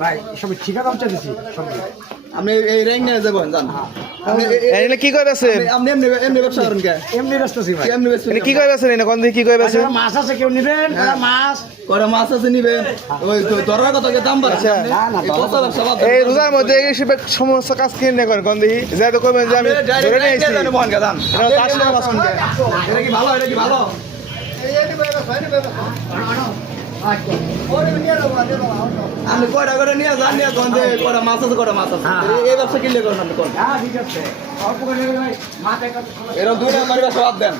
ভাই সব ঠিকা দাম চাইছি সবজি আপনি এই র্যাঙ্ক নিয়ে যাবেন জান এনে কি কই বেছেন আপনি এমনি এমনি ব্যবসা করেন কে এমনি ব্যস্তছি ভাই এমনি ব্যবসা এনে কি কই বেছেন এনে কোন দিকে কি কই বেছেন আচ্ছা, মাছ আছে কেউ নেবেন মাছ করে মাছ আছে নিবেন ওই ধরার কথা দাম বাড়ছে আপনি না, না, এই কত ব্যবসা বাদ এই রোজার মধ্যে এই সব সমস্ত কাজ কিনে করেন কোন দিকে যাই তো কইবেন যে আমি ধরে নিয়েছি এটা কাস্টমার পাসন কে এটা কি ভালো এটা কি ভালো আপনি কয়টা করে নিয়ে যান নিয়ে যান যে কয়টা মাছ আছে কয়টা মাছ আছে এই ব্যবসা কিনলে করেন আপনি কোন হ্যাঁ ঠিক আছে অল্প করে নেবেন ভাই মাছ একটা এরকম দুই নাম্বার ব্যবসা বাদ দেন